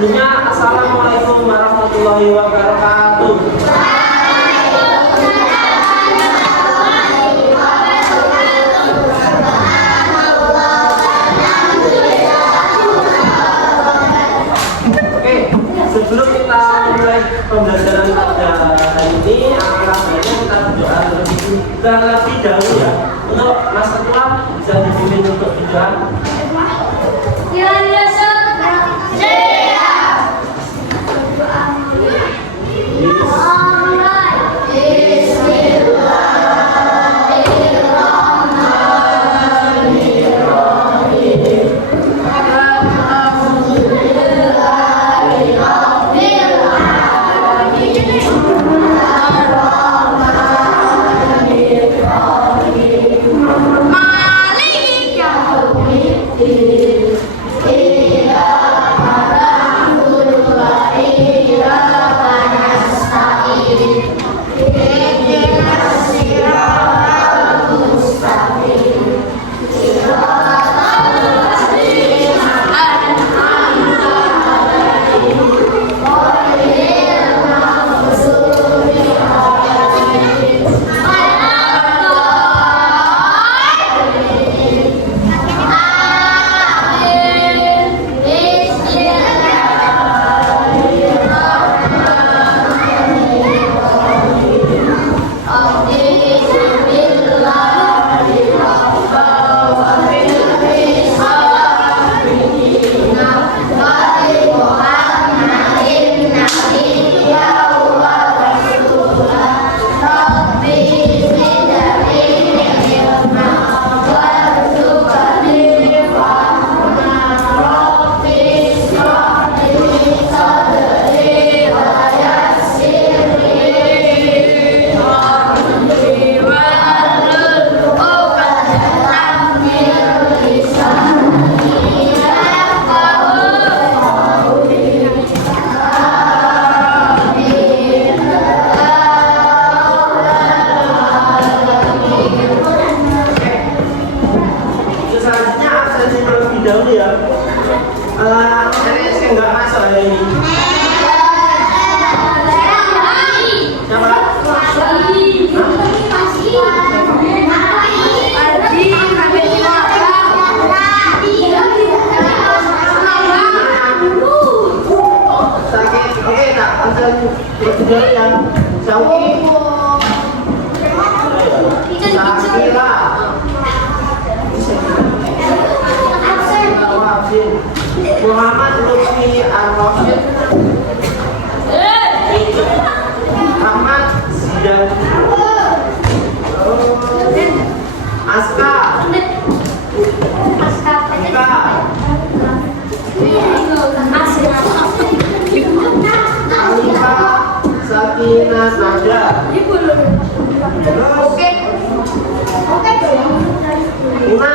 sebelumnya assalamualaikum warahmatullahi wabarakatuh. Oke, sebelum kita mulai pembelajaran pada hari ini, alhamdulillah kita berdoa terlebih dahulu ya. Untuk Mas Ketua bisa dipimpin untuk berdoa. Muhammad Lutfi Ar-Rasyid, Ahmad Zidan, Aska, Alika, Sakina Naja, Una,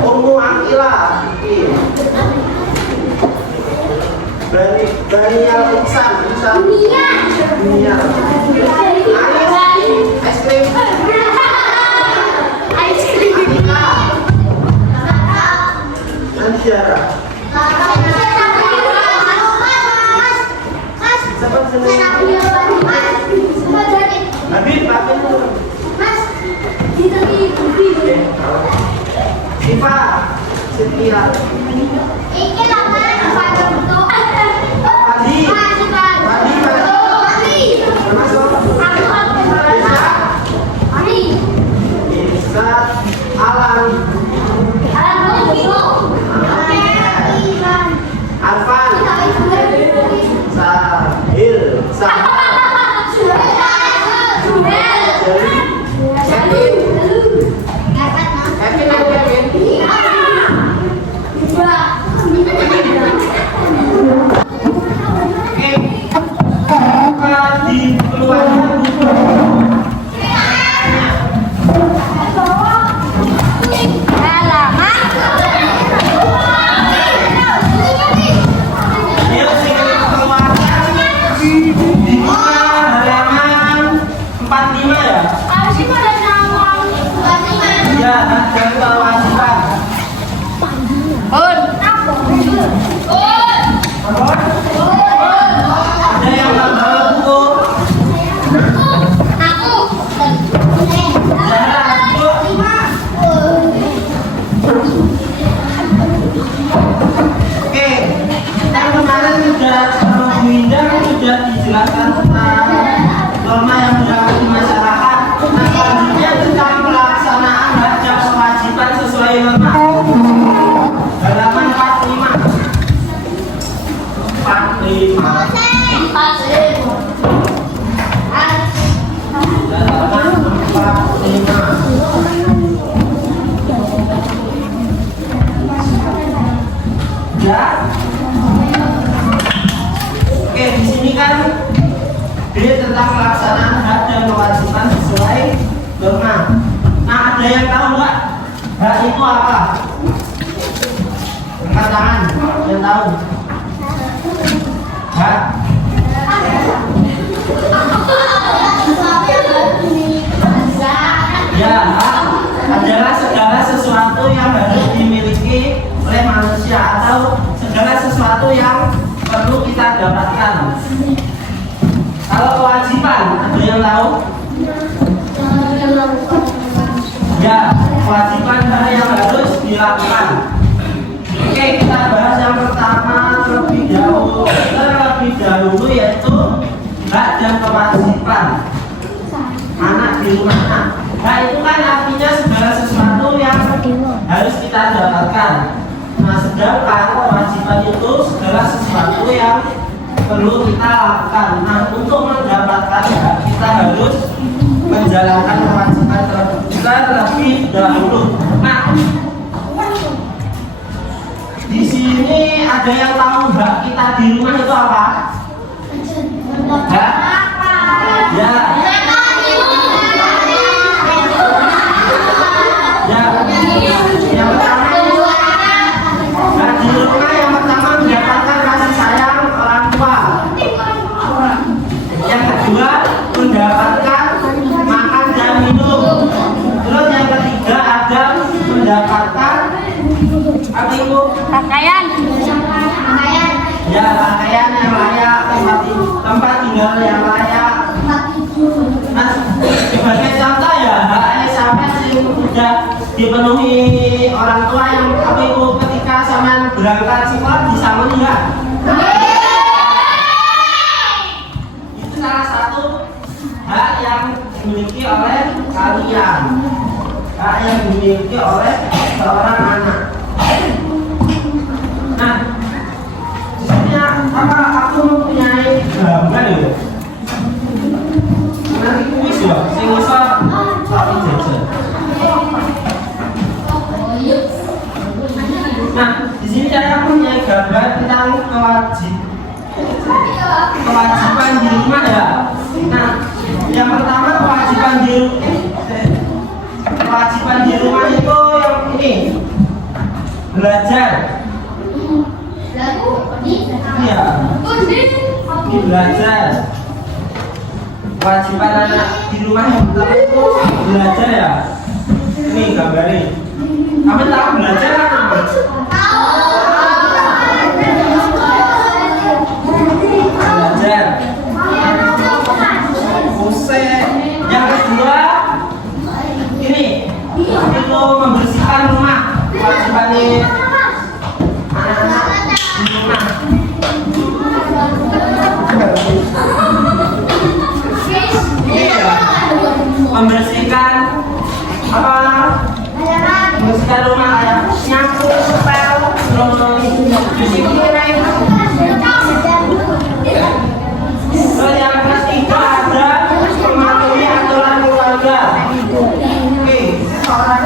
Ummu Akila, Daniel Iksan, Dunia, es krim, Atika, Anjara, Habib, Siva, Setia, Arfan, Sahil, Jangan lupa Ada yang nggak bawa buku? Oke, yang kemarin sudah Bu Indah sudah dijelaskan tentang norma yang berlaku di masyarakat. Nah, selanjutnya tentang pelaksanaan hak dan kewajiban sesuai norma. Halaman 45. 45. Halaman 45. Ya. Oke, di sini kan dia tentang pelaksanaan hak dan kewajiban sesuai norma. Nah, ada yang tahu nggak hak itu apa? Angkat tangan, yang tahu. Hak. Ya, hak adalah segala sesuatu yang harus dimiliki oleh manusia atau segala sesuatu yang perlu kita dapatkan. Kalau kewajiban, ada yang tahu? Ya, kewajiban hal yang harus dilakukan. Oke, kita bahas yang pertama terlebih dahulu yaitu hak dan kewajiban anak di rumah. Hak itu kan artinya segala sesuatu yang harus kita dapatkan. Nah, sedangkan kewajiban itu segala sesuatu yang perlu kita lakukan. Nah, untuk mendapatkan hak kita harus menjalankan kewajiban terlebih dahulu. Nah, di sini ada yang tahu hak kita di rumah itu apa? Hak? Ya. Yang pertama hak di rumah yang pertama mendapatkan kasih sayang orang tua. Yang kedua mendapatkan makan dan minum. Terus yang ketiga ada mendapatkan apa itu? Pakaian. Ya, pakaian yang layak, tempat tinggal yang layak. Nah, sebagai contoh ya, haknya sampai sudah dipenuhi orang tua yang apa itu ketika sama berangkat sekolah bisa melihat. Itu salah satu hak yang dimiliki oleh kalian. Hak yang dimiliki oleh seorang anak. Nah, sebenarnya apa aku mempunyai gambar ya? Nanti kuis ya, sing iso tapi jajan. Nah, di sini saya punya gambar tentang kewajiban di rumah ya. Nah, yang pertama kewajiban di rumah itu yang ini belajar. Iya. Ini belajar. Kewajiban anak di rumah yang pertama itu belajar ya. Ini gambarnya. Kamu tahu belajar apa? Belajar. Pusing. Yang kedua ini itu membersihkan rumah. Kewajibannya anak-anak di rumah. Membersihkan apa? Membersihkan rumah ya, nyapu, sepel, cuci piring. Terus yang ketiga ada mematuhi aturan keluarga. Oke, seorang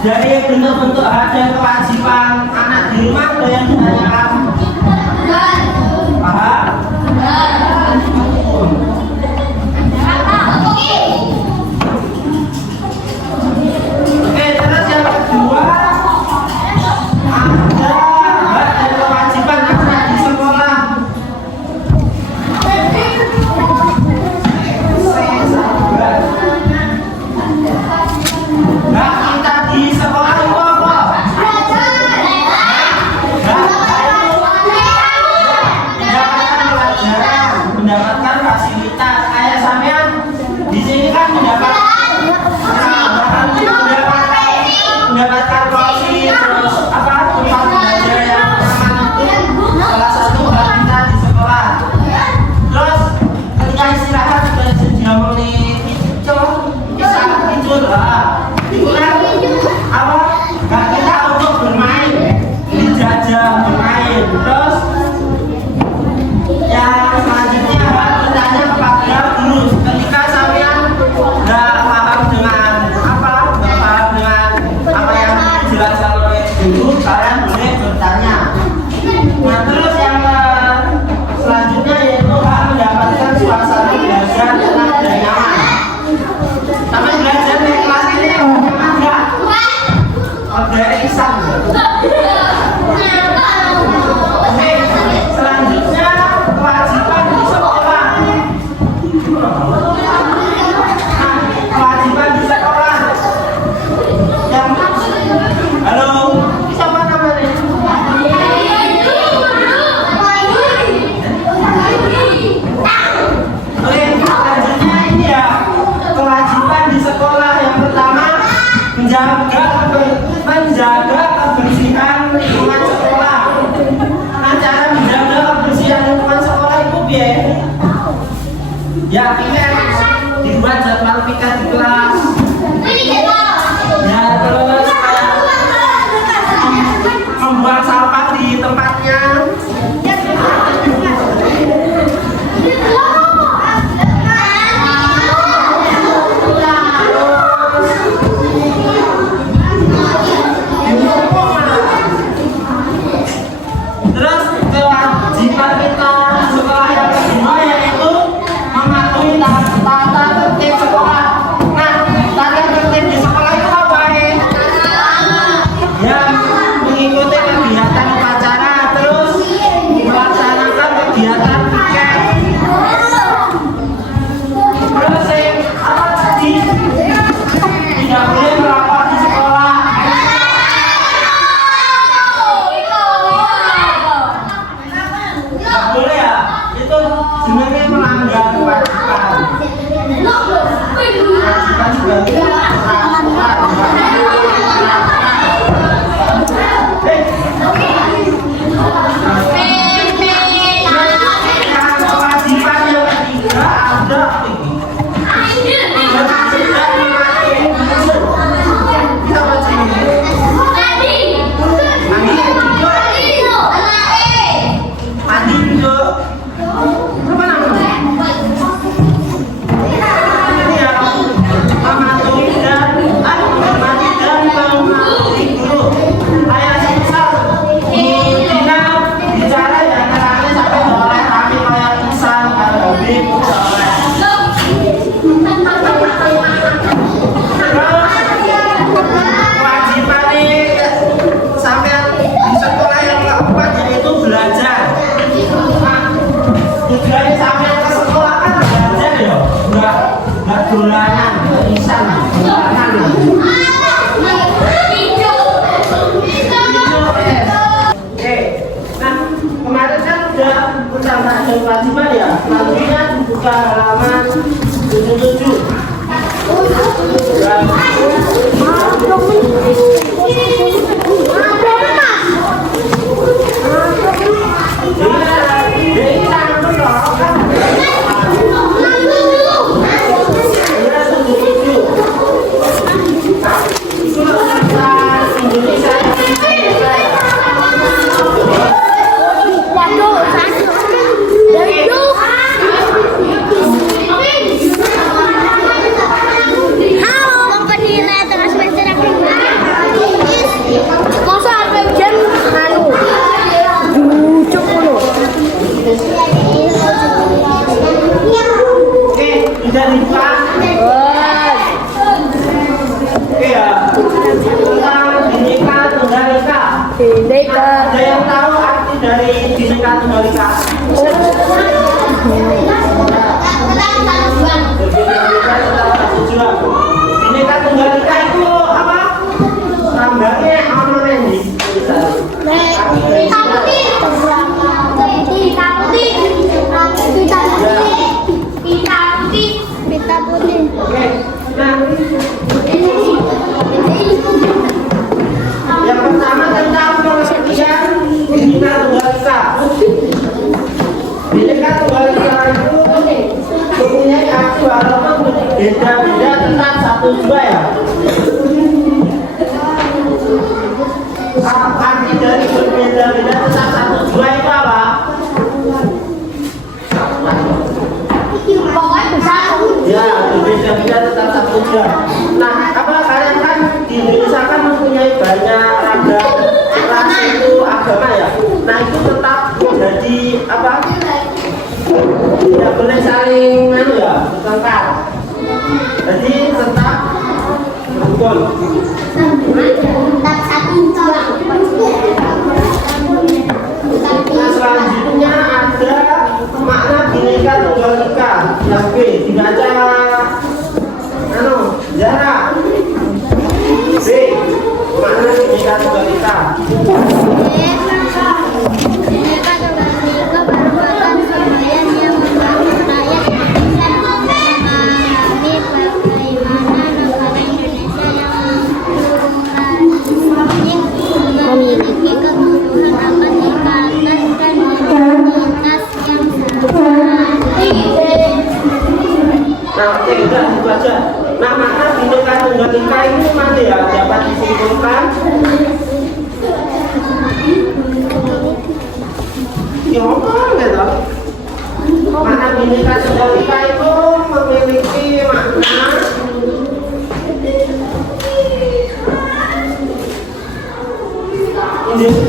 Dari bentuk-bentuk ada kewajiban anak di rumah ada yang ditanyakan. Paham? Oke, terus yang kedua ada hak dan kewajiban anak di sekolah. Nah, kita di sekolah itu apa? Mendapatkan fasilitas kayak sampean di sini kan mendapatkan kursi, terus apa tempat belajar yang aman itu salah satu hak kita di sekolah. Terus ketika istirahat juga dia menit bisa tidur lah. Itulah apa? Hak kita untuk bermain, dijajah bermain. Terus yang selanjutnya bertanya kepada guru ketika sampean nggak paham dengan apa yang dijelaskan oleh guru, kalian boleh bertanya. Nah, terus yang selanjutnya yaitu hak mendapatkan suasana belajar tenang dan nyaman. Sampai belajar di kelas ini nyaman nggak? Ada Ihsan. Oke, selanjutnya kewajiban di sekolah. Nah, kewajiban di sekolah. Yang halo, siapa namanya? Oke, selanjutnya ini ya kewajiban di sekolah. Yang pertama menjaga kebersihan lingkungan sekolah. Nah, cara menjaga kebersihan lingkungan sekolah itu biar ya pikir dibuat jadwal pikir di kelas. Ya terus kayak membuang sampah di tempatnya. Terus kewajiban kita sekolah yang kedua yaitu mematuhi tata tertib sekolah. Nah, tata tertib di sekolah itu apa ya? Yang mengikuti kegiatan upacara, terus melaksanakan kegiatan piket. Terus apa tadi? Tidak boleh merokok di sekolah. Tidak boleh ya? Itu sebenarnya melanggar kewajiban. Kewajiban sebagai kewajiban yang ketiga ada mandi dulu. Apa namanya? Ini ya, mematuhi dan menghormati dan mematuhi guru. Kayak misal kita bicara ya caranya sampai oleh kami kayak Ihsan, kayak Habib, kewajiban nih sampai di sekolah yang keempat yaitu belajar. Nah, tujuannya sampai ke sekolah kan belajar ya, nggak dolanan, Ihsan, dolanan. Oke, nah kemarin kan udah mencatat kewajiban ya. Selanjutnya buka halaman 77. Nah, Tunggal Ika. Bineka Tunggal Ika itu apa? Tambahnya apa nih? Pita putih. Oke. Nah, yang pertama tentang pengertian Bineka Tunggal Ika. Bineka Tunggal Ika itu mempunyai arti walaupun beda-beda tetap satu jua ya. Arti dari berbeda-beda tetap satu jua itu apa? Ya, berbeda-beda tetap satu jua. Nah, apa kalian kan di Indonesia kan mempunyai banyak ragam ras itu agama ya. Nah, itu tetap jadi apa? Tidak boleh saling bertengkar. Jadi tetap rukun. Nah, selanjutnya ada makna Bineka Tunggal Ika. Yang B dibaca jarak. B makna Bineka Tunggal Ika. Bineka Tunggal Ika merupakan semboyan yang membangun rakyat Indonesia memahami bagaimana negara Indonesia yang pluralis memiliki kebutuhan akan ikatan dan identitas yang sama. Nah, oke, udah itu aja. Nah, makna Bineka Tunggal Ika ini mana ya dapat disimpulkan? Ya ngomong gitu. Makna Bineka Tunggal Ika itu memiliki makna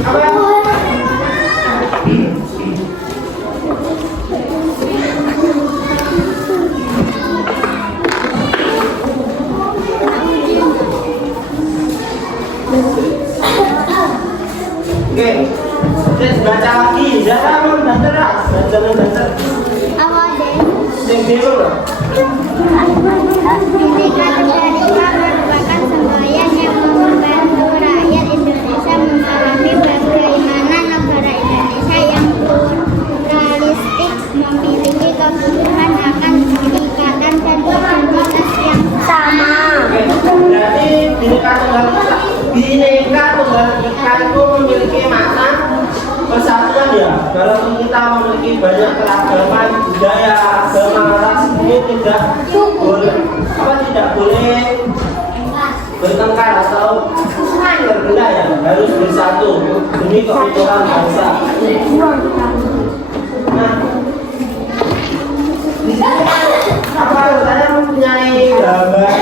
apa? Oke, let's baca lagi. Jangan banter, jangan banter. Apa deh? Yang biru loh. Bineka Tunggal Ika merupakan semboyan yang membantu rakyat Indonesia memahami bagaimana negara Indonesia yang pluralistik memiliki kebutuhan akan ikatan dan identitas yang sama. Oke, berarti Bineka Tunggal Ika itu memiliki makna persatuan ya. Kalau kita memiliki banyak keragaman budaya, agama, ras ini tidak boleh bertengkar atau berbeda ya, harus bersatu demi keutuhan bangsa. Nah, di sini apa saya mempunyai gambar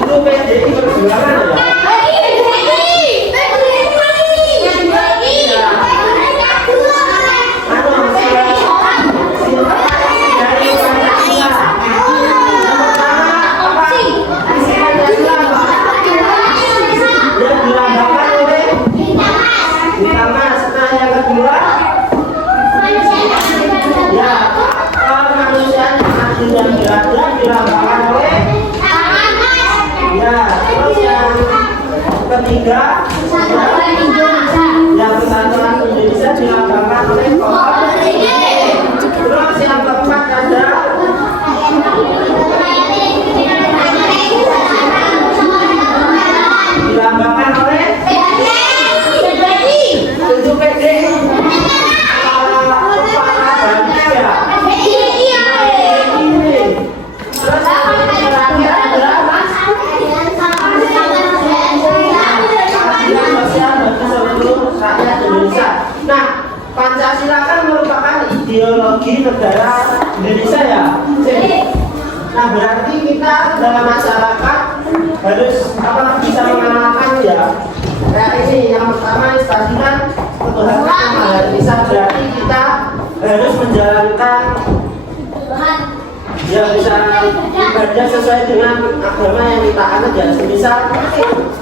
itu PDI Perjuangan ya. Ketiga, yang kesatuan Indonesia dilambangkan oleh pohon. Terus yang keempat ada dilambangkan oleh tujuh PD. Terus yang terakhir adalah rakyat Indonesia. Nah, Pancasila kan merupakan ideologi negara Indonesia ya. Nah, berarti kita dalam masyarakat harus bisa mengenalkan ya. Kayak ini yang pertama tadi kan Tuhan Yang Maha Esa, berarti kita harus menjalankan dia bisa ibadah sesuai dengan agama yang kita anut ya. Semisal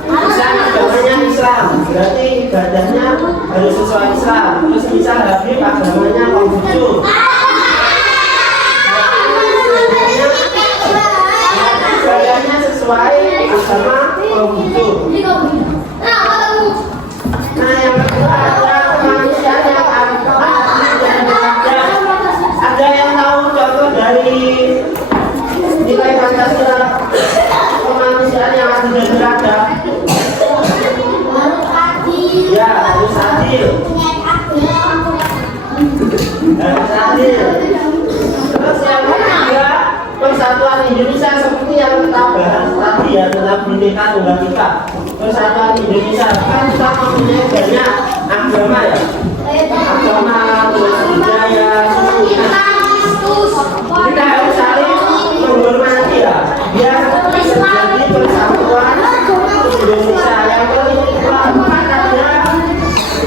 agamanya Islam, berarti ibadahnya harus sesuai Islam. Terus misal Habib agamanya Konghucu, ibadahnya sesuai agama Konghucu. Nah, yang kedua ada kemanusiaan yang ada yang tahu contoh dari nilai Pancasila kemanusiaan yang adil dan beradab? Ya, harus adil. Harus adil. Terus yang ketiga, persatuan Indonesia seperti yang kita bahas tadi ya, tentang Bhinneka Tunggal Ika. Persatuan Indonesia kan kita mempunyai banyak agama ya, agama, budaya, suku. Kita harus saling menghormati ya, biar terjadi persatuan Indonesia. Yang keempat ada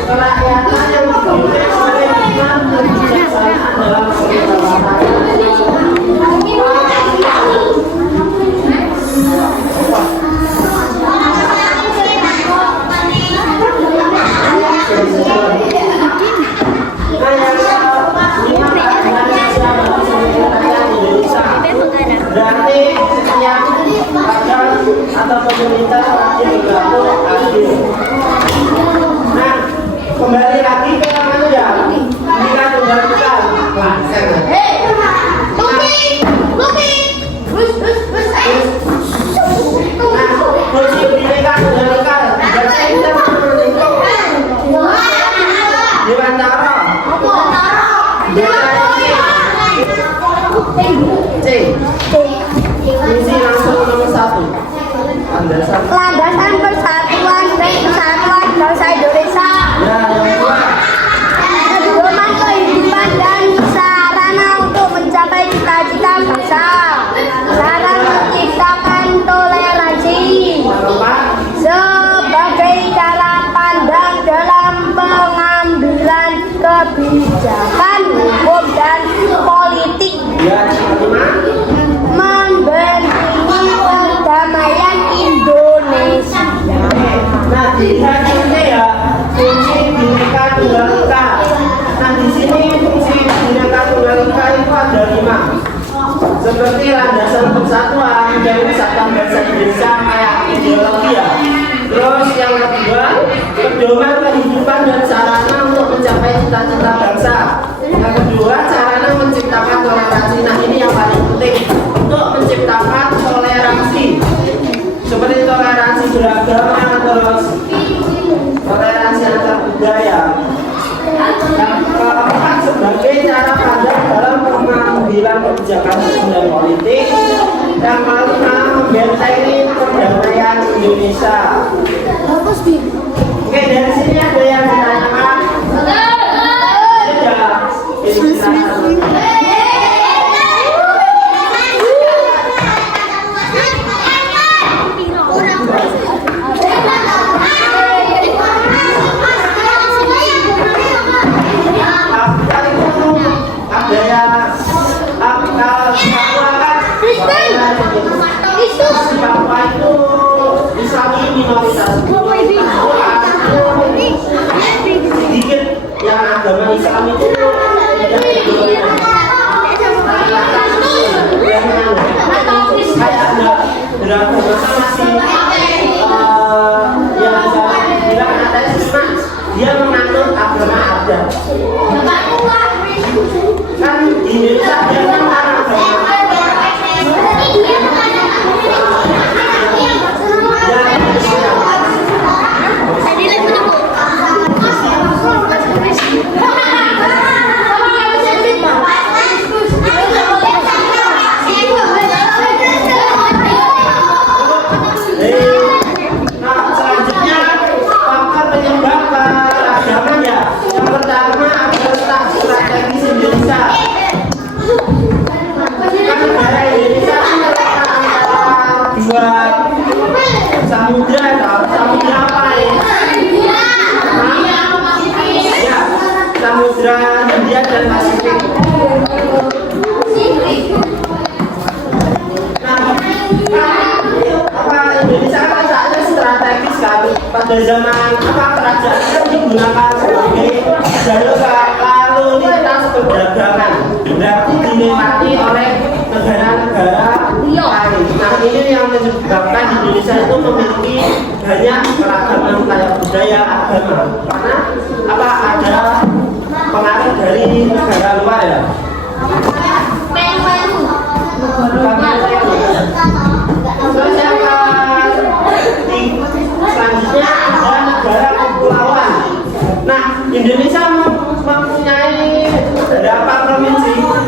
kerakyatan yang dipimpin oleh hikmah dan kebijaksanaan dalam pemerintahan. Berarti setiap rakyat atau pemerintah wajib berlaku adil. Nah, kembali lagi ke mana ya? Bhinneka Tunggal Ika. Nah, fungsi Bhinneka Tunggal Ika berarti kita Dewantara. C. Fungsi langsung nomor 1. Landasan persatuan dan kesatuan bangsa Indonesia. Ya, yang kedua. Pedoman kehidupan dan sarana untuk mencapai cita-cita bangsa. Cara menciptakan toleransi sebagai cara pandang dalam pengambilan kebijakan hukum dan politik. Ya, Membentengi perdamaian Indonesia. nah, dilihat ini ya fungsi Bhinneka Tunggal Ika. Nah, di sini fungsi Bhinneka Tunggal Ika itu ada 5. Seperti landasan persatuan dan kesatuan bangsa Indonesia kayak ideologi ya. Terus yang kedua, pedoman kehidupan dan sarana untuk mencapai cita-cita bangsa. Yang kedua, sarana menciptakan toleransi. Nah, ini yang paling penting untuk menciptakan toleransi. Seperti toleransi beragama, terus toleransi antar budaya. Yang keempat, sebagai cara pandang dalam pengambilan kebijakan hukum dan politik. Yang kelima, membentengi perdamaian Indonesia. Oke, dari sini ada yang ditanyakan? Papua itu Islami minoritas. Sedikit yang agama Islam itu kayak ada berapa masa masih yang bisa bilang ateis, cuma dia menganut agama adat. Kan di Indonesia dia kan agama pada zaman apa kerajaan kan digunakan sebagai jalur lalu lintas perdagangan, berarti dilewati oleh negara-negara lain. Nah ini yang menyebabkan Indonesia itu memiliki banyak keragaman kayak budaya agama, karena apa ada pengaruh dari negara luar ya. Terus yang selanjutnya ada negara kepulauan. Nah, Indonesia mempunyai berapa provinsi? 38.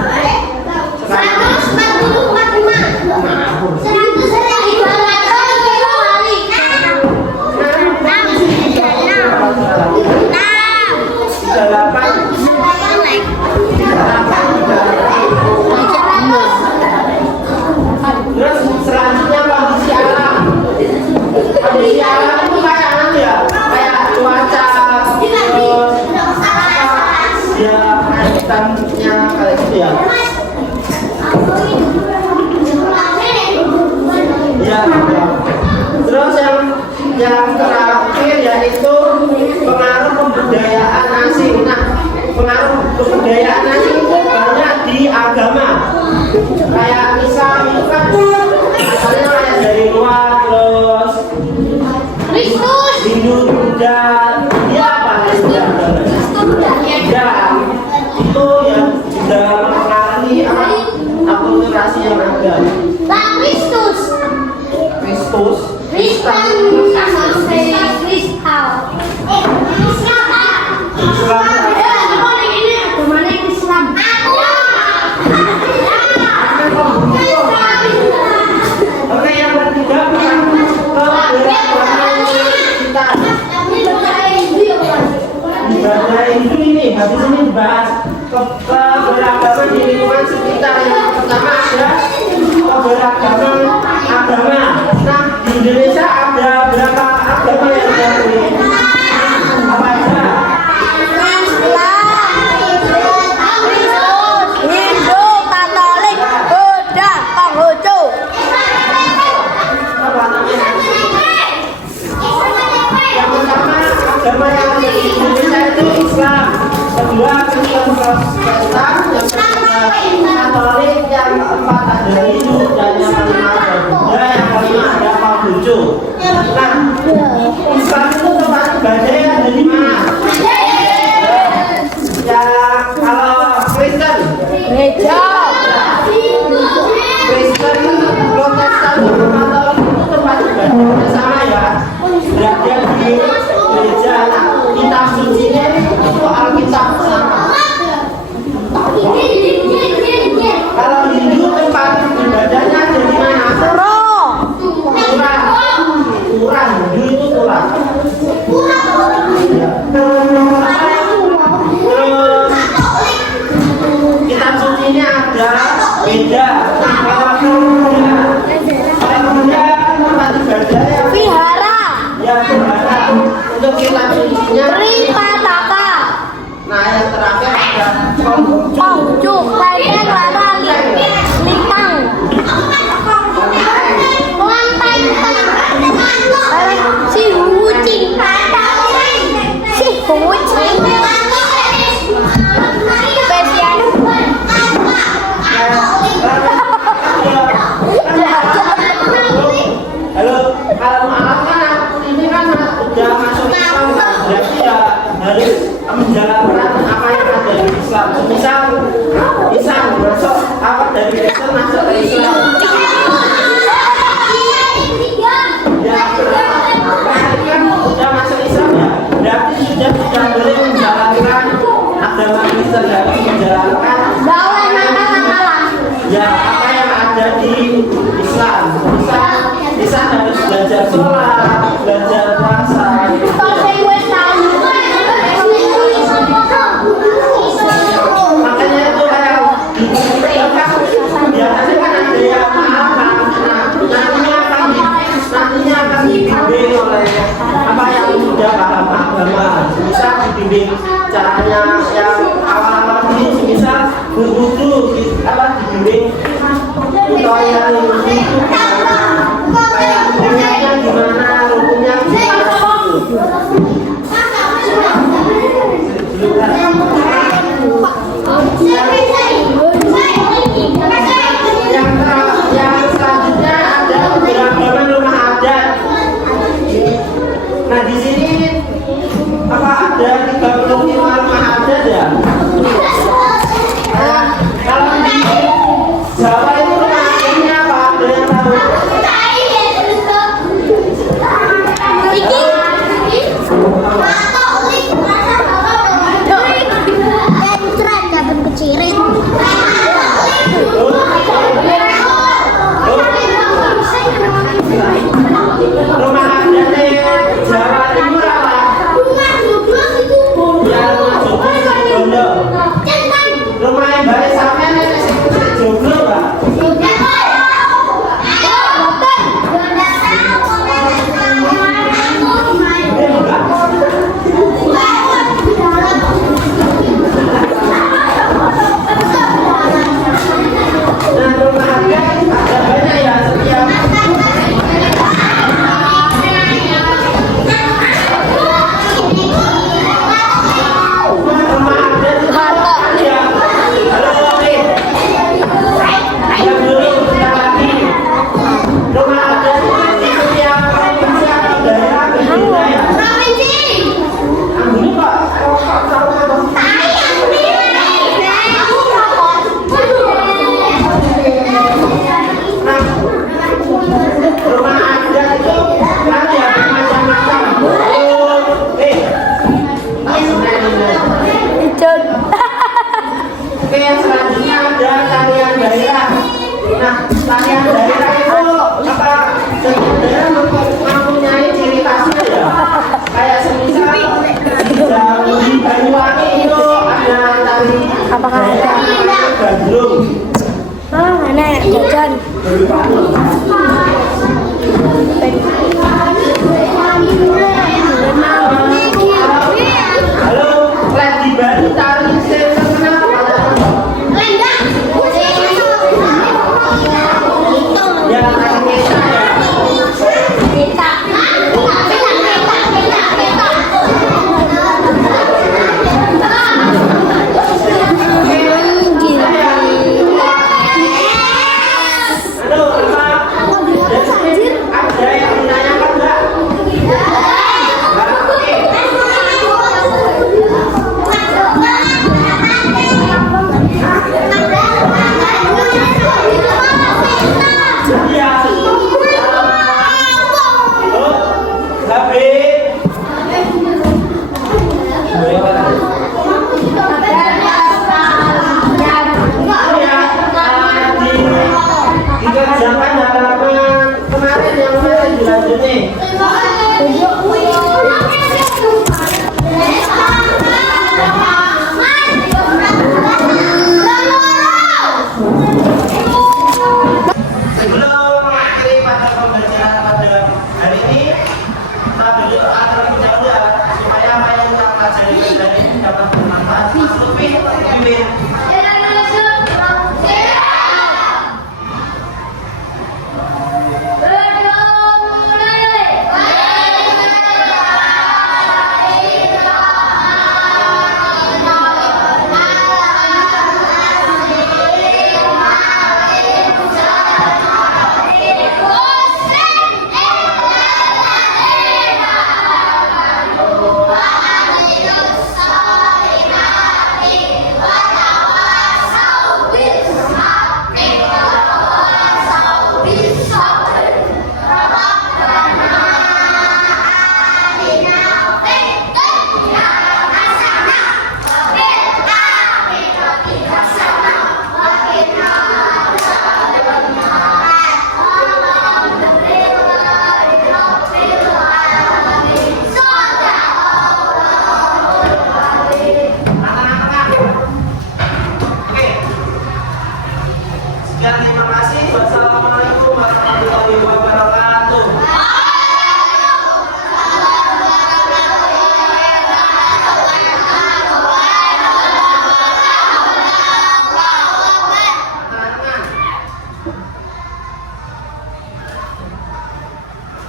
Terus selanjutnya kondisi alam. Kondisi alam itu kayak apa ya? Kayak cuaca, ya kaitannya kayak gitu ya. Ya. Terus yang terakhir yaitu pengaruh kebudayaan asing. Nah, pengaruh kebudayaan asing itu banyak di agama. Kayak Islam itu kan asalnya kayak dari luar, terus Kristus. Hindu, Buddha, ya apa ya? Ya, itu yang juga mempengaruhi akulturasi yang ada. Kristus. Kristus, Kristen. Oke, yang ketiga ibadah Hindu ini habis ini dibahas keberagaman di lingkungan sekitar. Yang pertama ada keberagaman agama. Nah, di Indonesia ada berapa agama yang diakui? Apa aja? Hindu, Katolik, Buddha, Konghucu. Apa namanya? Yang pertama agama yang ada di Indonesia itu Islam. Kedua Kristen Protestan. Yang ketiga Katolik. Yang keempat ada Hindu. Dan yang kelima ada Buddha. Yang kelima ada Konghucu. Nah, Islam itu tempat ibadahnya ada di mana? Ya, kalau Kristen, Gereja. Kristen, Protestan, dan Katolik itu tempat ibadah sama ya. Berada di gereja. Nah, kitab sucinya itu Alkitab sama. Kalau Hindu tempat ibadahnya ada di mana? Puro. Quran, Hindu itu Quran. Ya. Terus kitab sucinya ada beda. Kalau Buddha tempat ibadahnya Vihara. ya Buddha. Untuk kitab sucinya Tripataka. nah yang terakhir ada Konghucu. Konghucu. Klenteng, Lada, Lintang. Si Wucing. Si Wucing. Spesial. Halo, kalau anak kan ini kan udah masuk Islam, berarti ya harus menjalankan apa yang ada di Islam. Misal Islam masuk apa dari Kristen masuk ke Islam. Ya, berarti kan sudah masuk Islam ya, berarti sudah boleh menjalankan agama Kristen, harus menjalankan ya apa yang ada di Islam. Bisa harus belajar sholat, belajar puasa. Makanya itu kayak biasanya kan ada yang maafkan. Nantinya akan dibimbing oleh apa yang sudah paham agama. Bisa dibimbing caranya yang awal-awal dulu, misal berwudu, apa dibimbing tutorial itu kayak rukunnya gimana, rukunnya gimana. Yang selanjutnya ada pergerakan rumah adat. Nah di sini apa ada 35 rumah adat ya? Nah, kalau di Jawa itu rumah adatnya apa? Ada yang tahu? Rumah adatnya Jawa Timur apa? Ya, rumah Joglo. Rumah yang baik sampean Joglo, Pak. Nah, rumah adat ada banyak ya setiap rumah adat itu ya. Halo, oke. Yang dulu kita lagi. Rumah adat itu setiap provinsi atau daerah berbeda ya. Ambil Pak. Nah, rumah adat itu nanti ada macam-macam. Oke, yang selanjutnya ada tarian daerah. Nah, tarian daerah itu apa? Setiap daerah mempunyai ciri khasnya ya. Kayak semisal di Banyuwangi itu ada tari Apakah ada? gandrung. Mana ya? Jajan. Halo, lagi baru tari terkenal apa? Ya, tari Neta ya. Halo, apa? Ada yang menanyakan nggak? Nggak, oke. Iya. Oh, tapi dikerjakan halaman kemarin yang kemarin dilanjutin. Sebelum mengakhiri pada pembelajaran pada hari ini, kita dulu akan lebih dahulu ya, supaya apa yang kita pelajari pada hari ini dapat bermanfaat. Mas Lutfi, pimpin.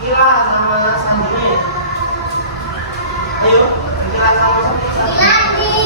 Kira sama sendiri. Ayo, perkenalkan sama-sama. Lagi.